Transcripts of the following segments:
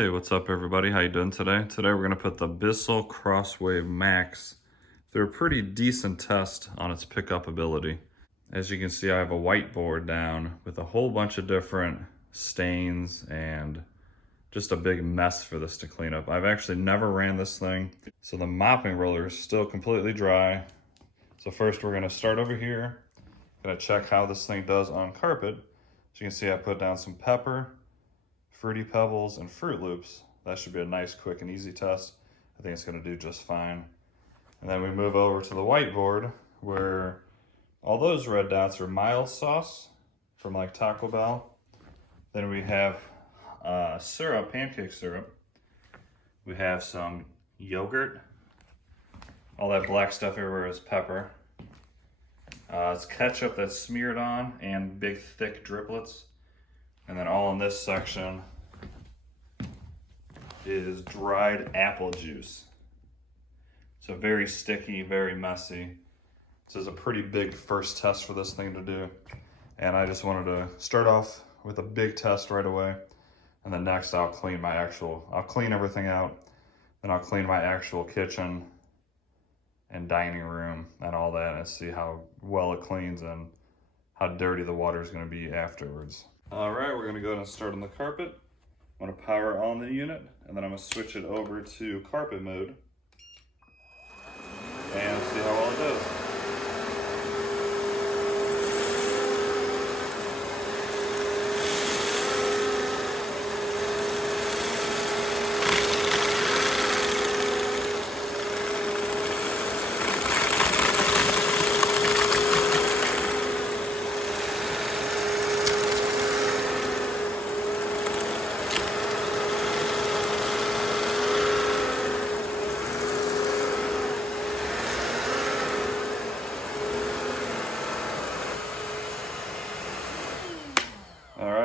Hey, what's up everybody? How you doing today? Today we're going to put the Bissell Crosswave Max through a pretty decent test on its pickup ability. As you can see, I have a whiteboard down with a whole bunch of different stains and just a big mess for this to clean up. I've actually never ran this thing, so the mopping roller is still completely dry. So first we're going to start over here. Going to check how this thing does on carpet. As you can see, I put down some pepper, Fruity Pebbles, and Fruit Loops. That should be a nice, quick, and easy test. I think it's going to do just fine. And then we move over to the whiteboard where all those red dots are mild sauce from like Taco Bell. Then we have syrup, pancake syrup. We have some yogurt. All that black stuff everywhere is pepper. It's ketchup that's smeared on and big thick driplets. And then all in this section is dried apple juice. So very sticky, very messy. This is a pretty big first test for this thing to do. And I just wanted to start off with a big test right away. And then next I'll clean everything out. Then I'll clean my actual kitchen and dining room and all that and see how well it cleans and how dirty the water is going to be afterwards. All right, we're going to go ahead and start on the carpet. I'm going to power on the unit, and then I'm going to switch it over to carpet mode and see how well it does.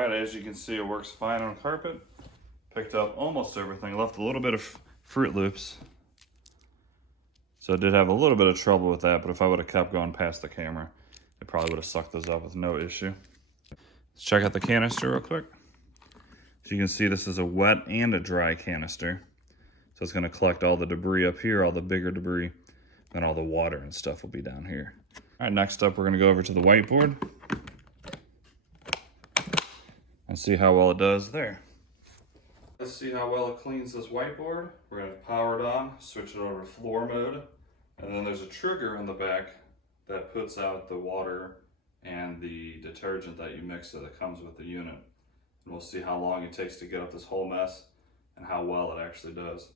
As you can see, it works fine on carpet. Picked up almost everything. Left a little bit of Fruit Loops. So I did have a little bit of trouble with that, but if I would have kept going past the camera, it probably would have sucked those up with no issue. Let's check out the canister real quick. As you can see, this is a wet and a dry canister. So it's going to collect all the debris up here, all the bigger debris, and all the water and stuff will be down here. All right, next up, we're going to go over to the whiteboard and see how well it does there. Let's see how well it cleans this whiteboard. We're going to power it on, switch it over to floor mode, and then there's a trigger in the back that puts out the water and the detergent that you mix that comes with the unit. And we'll see how long it takes to get up this whole mess and how well it actually does.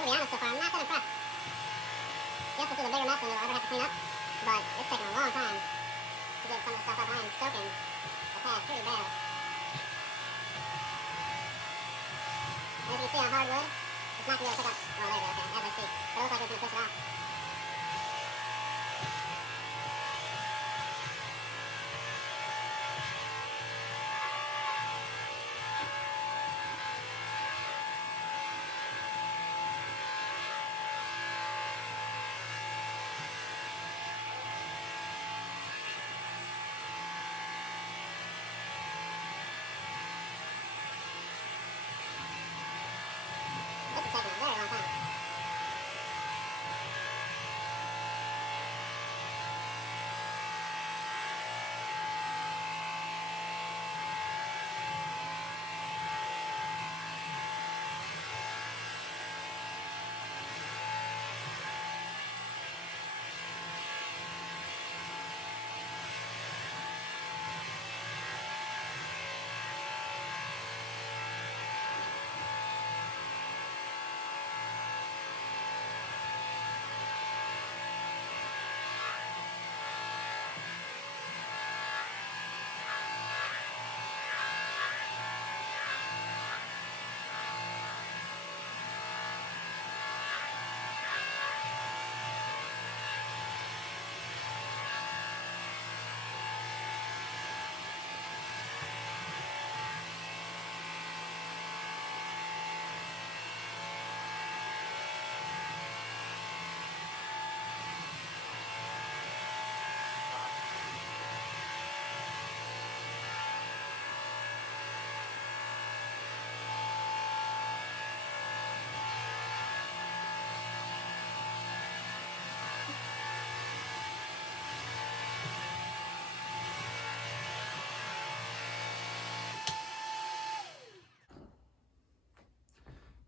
To be honest, so far, I'm not that impressed. Yes, this is a bigger mess than I'll ever have to clean up, but it's taken a long time to get some of the stuff up. I am soaking the pad pretty bad. And as you can see on hardwood, it's not going to be able to pick up. Oh, there we go, okay, as I see. But it looks like it's going to piss it off. This is taking a very long time.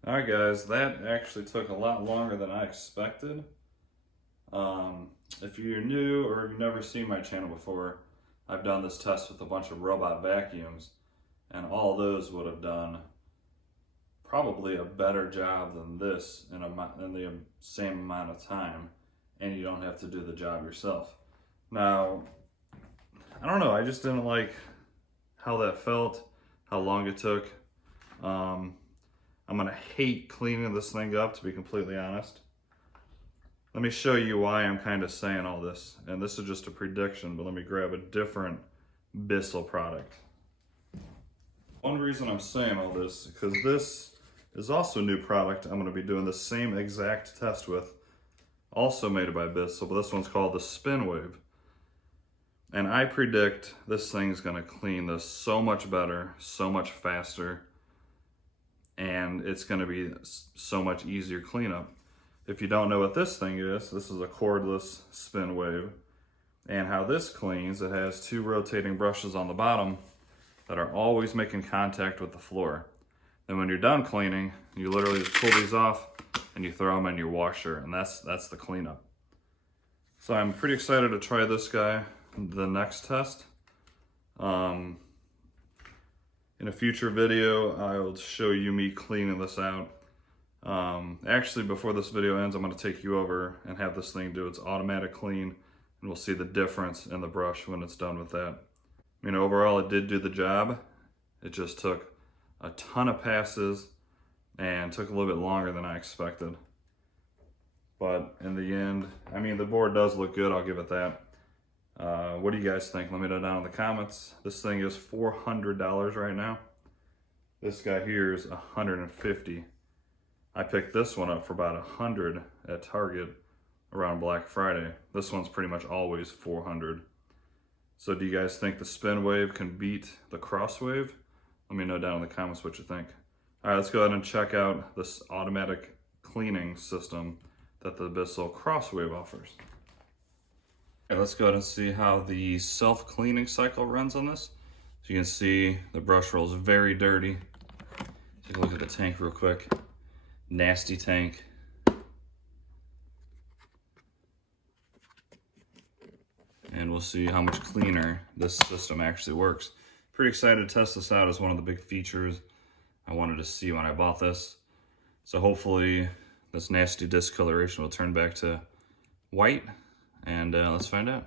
All right, guys, that actually took a lot longer than I expected. If you're new or if you've never seen my channel before, I've done this test with a bunch of robot vacuums, and all those would have done probably a better job than this in the same amount of time, and you don't have to do the job yourself. Now, I don't know, I just didn't like how that felt, how long it took. I'm gonna hate cleaning this thing up, to be completely honest. Let me show you why I'm kind of saying all this, and this is just a prediction, but let me grab a different Bissell product. One reason I'm saying all this, because this is also a new product I'm going to be doing the same exact test with, also made by Bissell, but this one's called the Spinwave. And I predict this thing's going to clean this so much better, so much faster, and it's going to be so much easier cleanup. If you don't know what this thing is, this is a cordless Spinwave. And how this cleans, it has two rotating brushes on the bottom that are always making contact with the floor. Then when you're done cleaning, you literally just pull these off and you throw them in your washer, and that's the cleanup. So I'm pretty excited to try this guy, the next test. In a future video, I'll show you me cleaning this out. Actually, before this video ends, I'm going to take you over and have this thing do its automatic clean, and we'll see the difference in the brush when it's done with that. I mean, overall, it did do the job. It just took a ton of passes and took a little bit longer than I expected. But in the end, I mean, the board does look good, I'll give it that. What do you guys think? Let me know down in the comments. This thing is $400 right now. This guy here is $150. I picked this one up for about $100 at Target around Black Friday. This one's pretty much always $400. So do you guys think the Spinwave can beat the Crosswave? Let me know down in the comments what you think. All right, let's go ahead and check out this automatic cleaning system that the Bissell Crosswave offers. Okay, let's go ahead and see how the self-cleaning cycle runs on this. So you can see the brush roll is very dirty. Take a look at the tank real quick. Nasty tank. And we'll see how much cleaner this system actually works. Pretty excited to test this out as one of the big features I wanted to see when I bought this. So hopefully this nasty discoloration will turn back to white, and let's find out.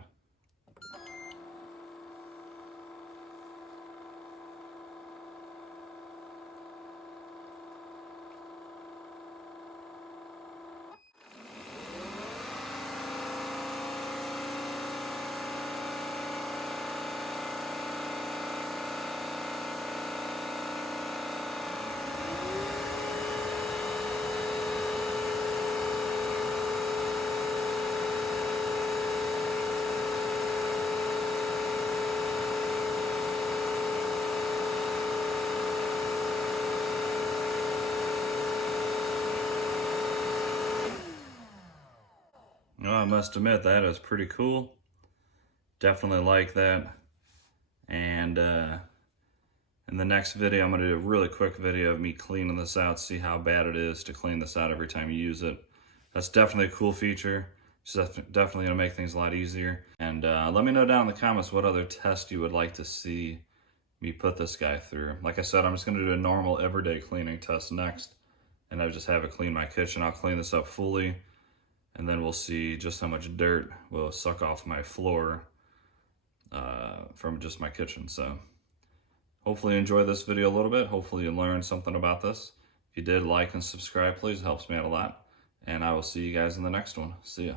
Well, I must admit that is pretty cool. Definitely like that. And in the next video, I'm going to do a really quick video of me cleaning this out, see how bad it is to clean this out every time you use it. That's definitely a cool feature. It's definitely going to make things a lot easier. And let me know down in the comments what other test you would like to see me put this guy through. Like I said, I'm just going to do a normal everyday cleaning test next, and I just have it clean my kitchen. I'll clean this up fully, and then we'll see just how much dirt will suck off my floor from just my kitchen. So hopefully you enjoyed this video a little bit. Hopefully you learned something about this. If you did, like and subscribe, please. It helps me out a lot. And I will see you guys in the next one. See ya.